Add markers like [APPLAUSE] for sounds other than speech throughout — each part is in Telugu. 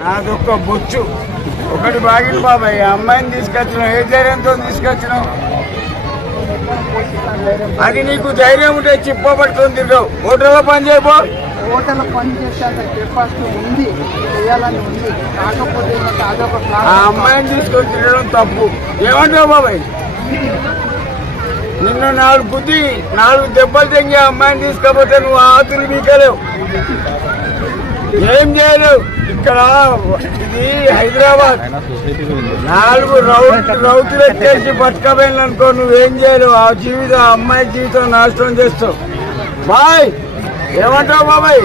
నాదొక్క బొచ్చు. ఒకటి బాగిన బాబాయ్ అమ్మాయిని తీసుకొచ్చినావు ఏ ధైర్యంతో తీసుకొచ్చినావు? అది నీకు ధైర్యం ఉంటే చిప్పబడుతుంది తిరిగావు హోటల్లో పని చేయబో. హోటల్ పని చేసేంత కెపాసిటీ ఉంది చేయాలని ఉంది. కాకపోతే ఏంటంటే అదొక ఆ అమ్మాయిని తీసుకొని తిరగడం తప్పు. ఏమంటావు బాబాయ్? నిన్ను నాలుగు బుద్ధి నాలుగు దెబ్బలు తెంగి అమ్మాయిని తీసుకపోతే నువ్వు ఆతులు మీకలేవు ఏం చేయలేవు ఇక్కడ ఇది హైదరాబాద్. నాలుగు రౌతు రౌతులు ఎత్తేసి పట్టుకపోయిన అనుకో నువ్వేం చేయలేవు ఆ జీవితం ఆ అమ్మాయి జీవితం నాశనం చేస్తావు. బాయ్! ఏమంటావు బాబాయ్?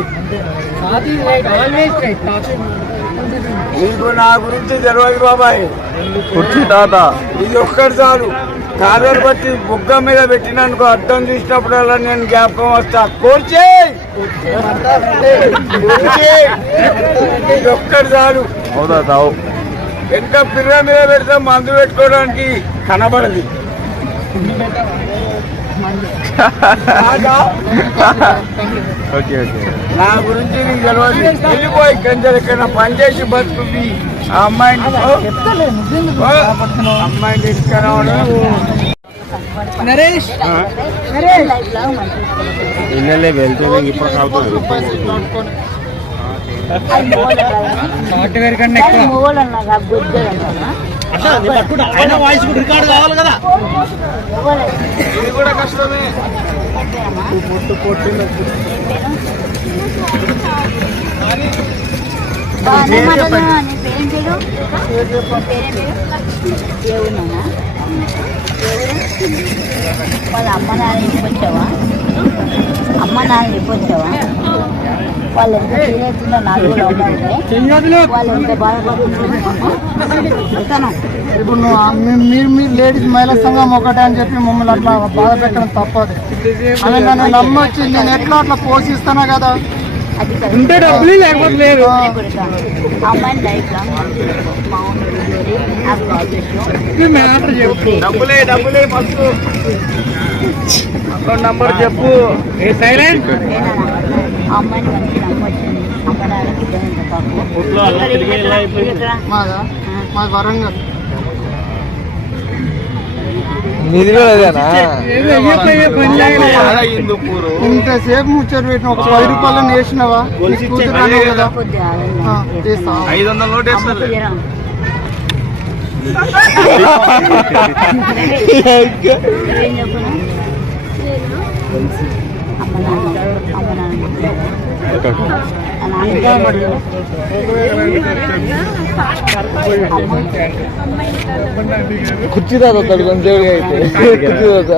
నీకు నా గురించి తెలియదు బాబాయ్. కుర్చీ తాత. ఇది ఒక్కటి చాలు. కాదర్ బట్టి బుగ్గ మీద పెట్టినానుకో అర్థం చూసినప్పుడల్లా నేను జ్ఞాపకం వస్తా. కోర్చే! ఒక్కటి చాలు అవుతా తావు? ఎంత పిల్ల మీద పెడితే మందు పెట్టుకోవడానికి కనబడదు. కాదా? Okay okay. నా గురించి నీకు తెలియదు వెళ్ళిపోయి కంచెలు ఎక్కడ పనిచేసి బతుకువి ఆ అమ్మాయిని అమ్మాయిని తీసుకురావడం? నరేష్. ఇన్నెలే వెళ్తే ఇప్పుడు సాఫ్ట్వేర్ కన్నా ఎక్కువ. ఆయన వాయిస్ రికార్డ్ కావాలి కదా. ఇది కూడా కష్టమే. వాళ్ళ అమ్మ నాన్న ఇంటికి వచ్చావా అమ్మ నాన్న ఇంటికి వచ్చావా వాళ్ళు ఎంత సీరియస్గా నాకు కూడా ఉండాలి వాళ్ళు ఎంత బాధపడుతున్నారు ఇప్పుడు నువ్వు మీరు మీ లేడీస్ మహిళా సంఘం ఒకటే అని చెప్పి మమ్మల్ని అట్లా బాధ పెట్టడం తప్పదు. ఆమె నన్ను నమ్మొచ్చి నేను ఎట్లా అట్లా పోషిస్తానా కదా. ఉంటే డబ్బులు లేకపోతే లేదు. అమ్మాయిని లైఫ్ లాంగ్ డబ్బులే డబ్బులే ఫస్ట్. అకౌంట్ నంబర్ చెప్పు. సైలెంట్? ఆ అమ్మాయిని మంచి నమ్మొచ్చింది మాది వరంగల్. మీది కూడా అదేనా హిందూపూరు ఇంతసేపు ముచ్చట పెట్టిన ఒక పది రూపాయలు వేసినావా ఐదు వందల నోట్? అమ్మ నాన్న కుర్చీ తాత వస్తాడు కొంచెం అయితే కుర్చీ.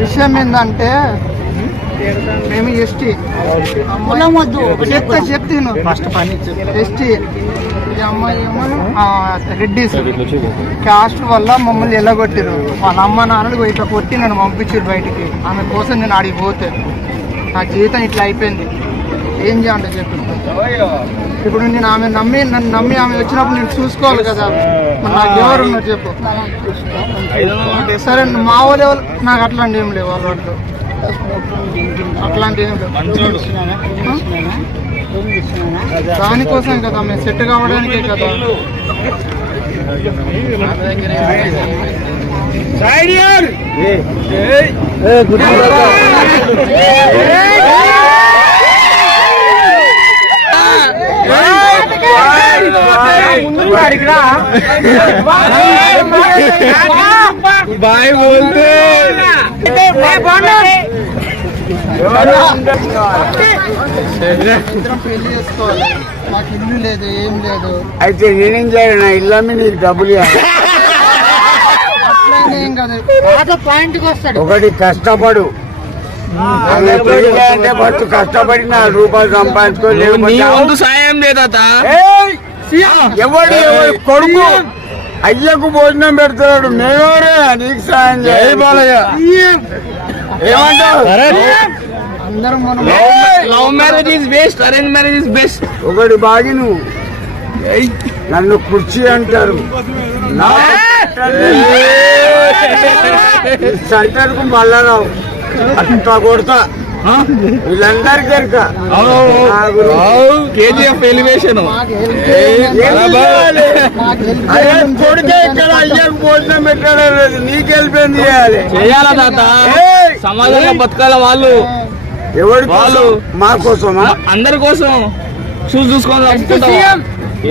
విషయం ఏంటంటే మేము ఎస్టీ పొలం వద్దు చెప్తే చెప్తే ఫస్ట్ పని ఎస్టీ. ఈ అమ్మాయి ఏమో ఆ, రెడ్డిస్. కాస్ట్ వల్ల మమ్మల్ని ఎల్లగొట్టిరు వాళ్ళ అమ్మ నాన్నలు ఇట్లా కొట్టి నన్ను పంపించారు బయటికి. ఆమె కోసం నేను ఆడికి పోతే. నా జీవితం ఇట్లా అయిపోయింది. ఏం చేయాలంటే చెప్పు ఇప్పుడు నేను ఆమె నమ్మి నన్ను నమ్మి ఆమె వచ్చినప్పుడు నేను చూసుకోవాలి కదా. నాకు ఎవరు ఉన్నారు చెప్పు. సరే మా వాళ్ళు ఎవరు? నాకు అట్లాంటి ఏం లేవు వాళ్ళ వాళ్ళు. అట్లాంటి ఏం లేవు. దానికోసం కదా మేము సెట్ కావడానికే కదా. ఏ, కుర్చీ తాత బాయ్ బోల్తే ఇద్దరం పెళ్ళి చేసుకోవాలి మాకు ఇల్లు లేదు ఏం లేదు అయితే నేనేం చేయాలి నా ఇల్లు అమ్మి నీకు డబ్బులు ఒకటి కష్టపడు. అంటే ఫస్ట్ కష్టపడి నాలుగు రూపాయలు సంపాదించుకోలేవు సాయం లేదా! ఎవడు ఎవడు? కొడుకు. అయ్యకు భోజనం పెడతాడు. మేమోరే నీకు సాయం చేయాలి బాలయ్య. ఏమంటావు? అందరం మనం love marriage is best arrange marriage is best ఒకటి బాగి నువ్వు ఏయ్! నన్ను కుర్చీ అంటారు. నా సెంటర్కు మళ్ళా రావు అట్లా కొడతా. KGF elevation. అరే కొడుకే ఇక్కడ అయ్యకు భోజనం పెట్టడం నీకు వెళ్ళిపోయింది చేయాలి? చేయాలా తాత? ఏయ్! సమాజంలో బతకాల వాళ్ళు. ఎవరి వాళ్ళు. కోసం మా కోసమా? అందరి కోసం. చూసి చూసుకొని?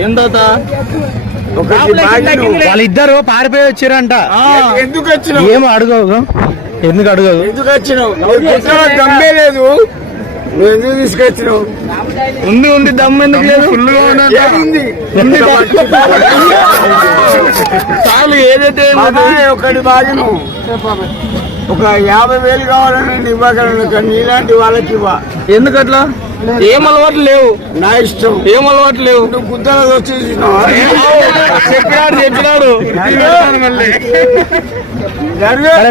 ఏం తాత. వాళ్ళిద్దరు పారిపోయి వచ్చారంట. ఎందుకు వచ్చినావు? ఏం అడగవు ఎందుకు అడగవు ఎందుకు వచ్చినావు? దమ్మే లేదు. నువ్వు ఎందుకు తీసుకొచ్చినావు? ఉంది ఉంది దమ్ము ఎందుకు లేదు? ఏముంది? చాలు ఏదైతే ఒకటి బాగిను ఒక యాభై వేలు కావాలని ఇవ్వగలను కానీ నీలాంటి వాళ్ళకి ఇవ్వ. ఎందుకట్లా ఏం అలవాట్లు లేవు. నా ఇష్టం. ఏం అలవాట్లు లేవు. గుద్దలు వచ్చి? చెప్పినాడు చెప్పినాడు.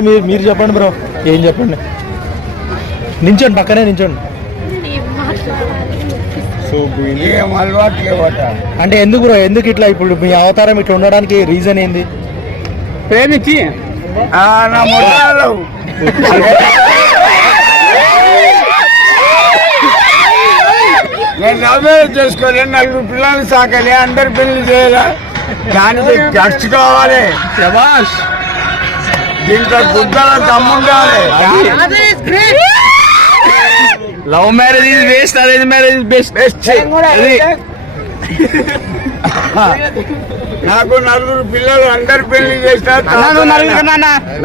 మీరు మీరు చెప్పండి బ్రో. ఏం చెప్పండి? నించోండి పక్కనే నించోండి. అలవాటు అంటే ఎందుకు బ్రో? ఎందుకు ఇట్లా ఇప్పుడు మీ అవతారం ఇట్లా ఉండడానికి రీజన్ ఏంది? ప్రేమించి. ఆ, నా [LAUGHS] నేను లవ్ మ్యారేజ్ చేసుకోలే నలుగురు పిల్లల్ని సాకాలి అందరు పెళ్ళి చేయాలి. దానికి ఖర్చు కావాలి. దీంట్లో గుద్దల దమ్ముండాలి love marriage is waste arrange marriage is best best అది. నాకు నలుగురు పిల్లలు అందరు పెళ్ళి చేసిన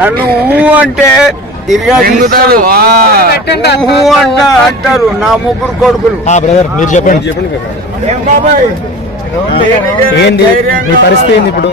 నన్ను ఊ అంటే అంట అంటారు నా ముగ్గురు కొడుకులు. బ్రదర్ మీరు చెప్పండి. ఏం బాబాయ్? ఏంది? మీ పరిస్థితి ఏంది ఇప్పుడు?